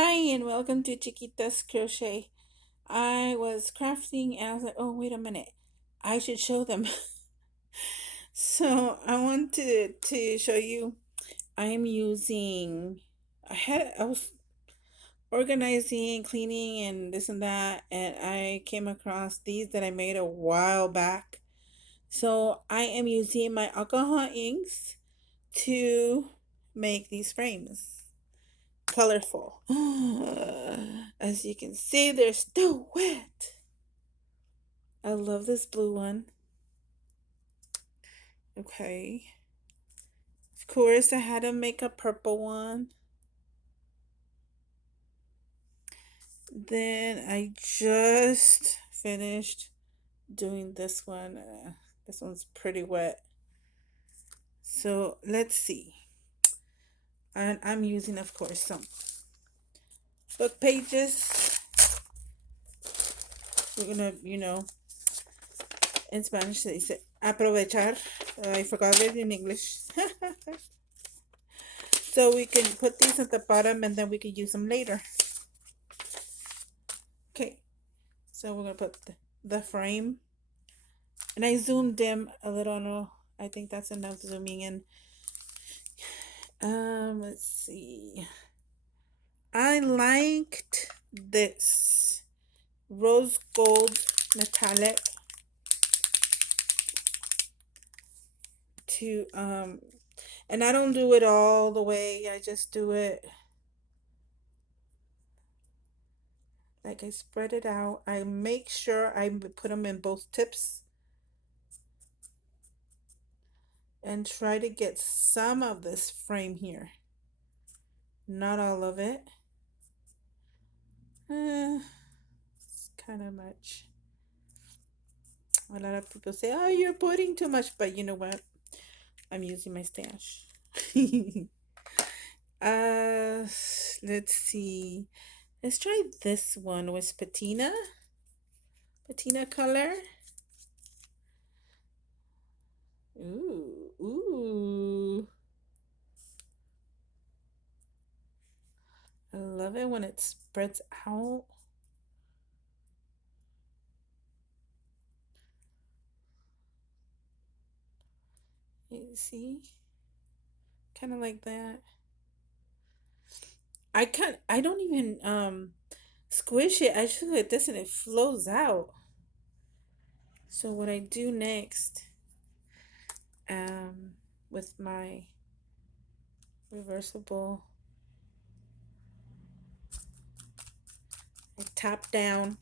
Hi and welcome to Chiquita's Crochet. I was crafting and I was like, oh, wait a minute. I should show them. So I wanted to show you. I am using, I was organizing, cleaning, and this and that, and I came across these that I made a while back. So I am using my alcohol inks to make these frames. Colorful. As you can see, they're still wet. I love this blue one. Okay. Of course, I had to make a purple one. Then I just finished doing this one. This one's pretty wet. So let's see. And I'm using, of course, some book pages. We're gonna, in Spanish se dice aprovechar. I forgot it in English. So we can put these at the bottom and then we can use them later. Okay, so we're gonna put the frame. And I zoomed in a little. No, I think that's enough zooming in. Let's see. I liked this rose gold metallic to and I don't do it all the way. I just do it like I spread it out. I make sure I put them in both tips and try to get some of this frame here. Not all of it. It's kind of much. A lot of people say, oh, you're putting too much, but you know what? I'm using my stash. uh, let's see. Let's try this one with patina color. Ooh. I love it when it spreads out. You see? Kind of like that. I don't even squish it. I just like this and it flows out. So what I do next, um, with my reversible, I tap down.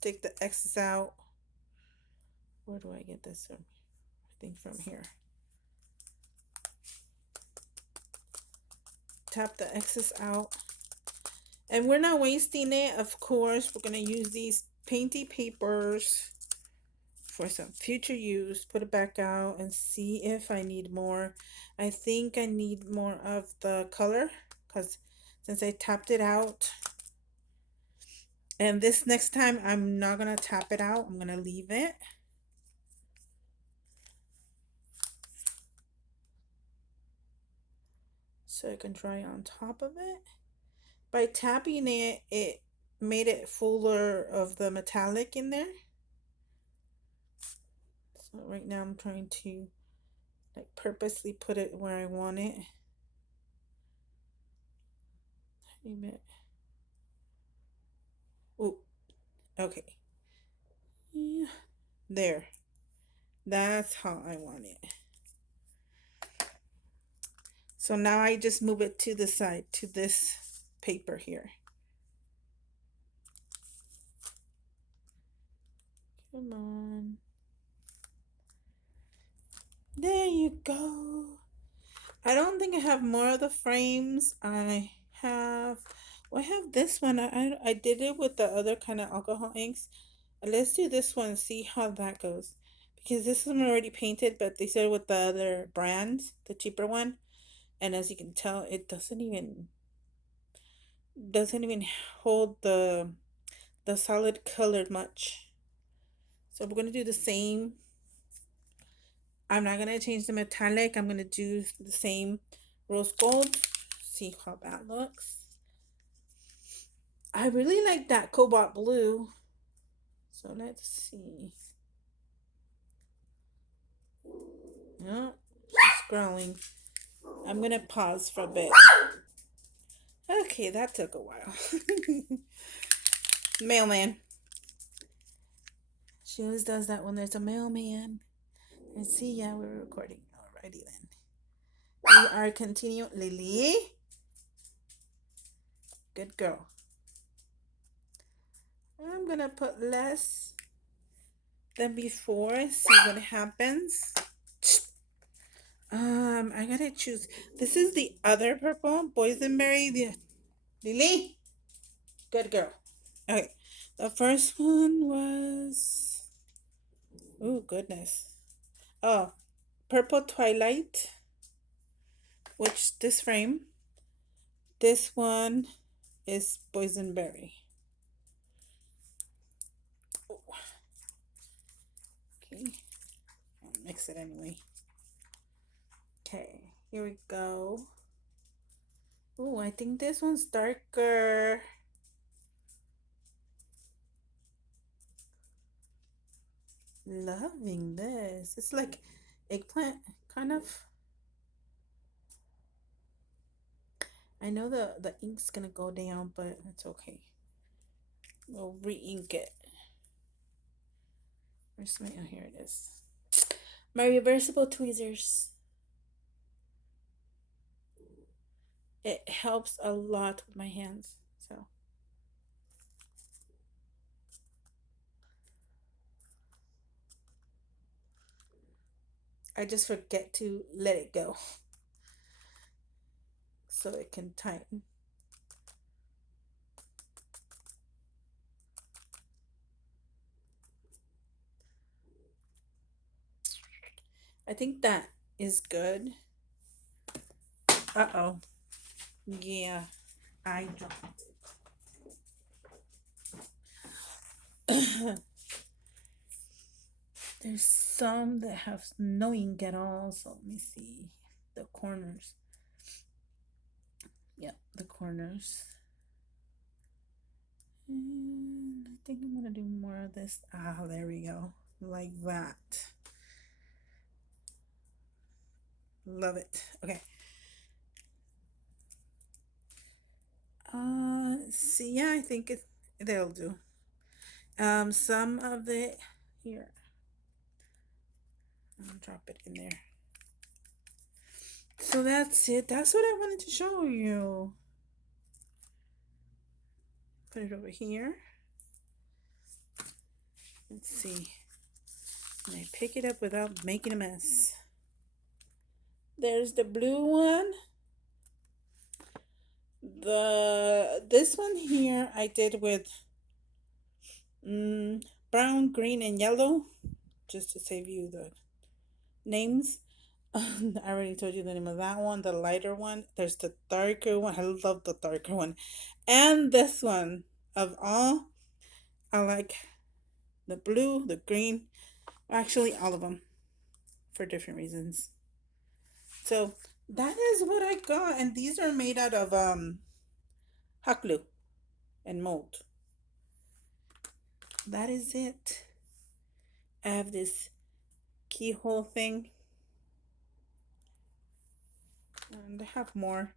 Take the excess out. Where do I get this from? I think from here. Tap the excess out. And we're not wasting it, of course. We're going to use these painty papers for some future use. Put it back out and see if I need more. I think I need more of the color because since I tapped it out. And this next time, I'm not going to tap it out. I'm going to leave it. So I can dry on top of it. By tapping it, it made it fuller of the metallic in there. So right now I'm trying to like purposely put it where I want it. Tiny bit. Oh, okay. Yeah, there. That's how I want it. So now I just move it to the side, to this paper here. Come on. There you go. I don't think I have more of the frames. Have, well, I have this one. I did it with the other kind of alcohol inks. Let's do this one and see how that goes. Because this one already painted, but they said with the other brands, the cheaper one. And as you can tell, it doesn't even hold the solid color much. So we're gonna do the same I'm not going to change the metallic. I'm going to do the same rose gold. See how that looks. I really like that cobalt blue. So let's see. No, she's scrolling. I'm going to pause for a bit. Okay, that took a while. Mailman. She always does that when there's a mailman. And see, yeah, we're recording. Alrighty then. We are continuing. Lily. Good girl. I'm gonna put less than before. See what happens. I gotta choose. This is the other purple boysenberry. Lily. Good girl. Okay. The first one was. Oh goodness. Oh, purple twilight. Which this frame. This one is boysenberry. Okay. I'll mix it anyway. Okay, here we go. Oh, I think this one's darker. Loving this. It's like eggplant, kind of. I know the ink's gonna go down, but it's okay. We'll re-ink it. Where's my, oh, here it is. My reversible tweezers. It helps a lot with my hands, so. I just forget to let it go so it can tighten. I think that is good. Uh-oh. Yeah, I dropped it. There's some that have no ink at all, so let me see the corners. Yep, the corners. And I think I'm gonna do more of this. Ah, there we go. Like that. Love it. Okay. See, yeah, I think they'll do. Some of it here. I'll drop it in there. So that's it. That's what I wanted to show you. Put it over here. Let's see. And I pick it up without making a mess. There's the blue one. This one here I did with brown, green, and yellow, just to save you the names. I already told you the name of that one, the lighter one. There's the darker one. I love the darker one. And this one. Of all, I like the blue, the green, actually all of them for different reasons. So that is what I got. And these are made out of hot glue and mold. That is it. I have this keyhole thing. And I have more.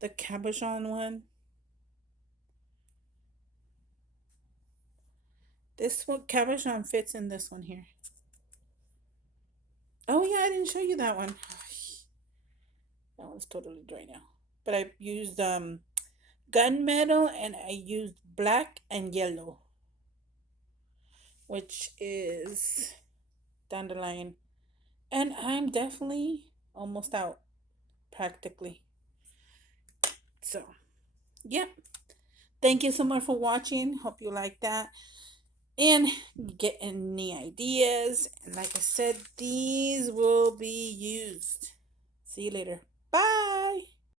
The cabochon one. This one, cabochon fits in this one here. Oh yeah, I didn't show you that one. That one's totally dry now. But I used gunmetal and I used black and yellow, which is dandelion. And I'm definitely almost out, practically. So, yeah. Thank you so much for watching. Hope you like that. And get any ideas. And like I said, these will be used. See you later. Bye.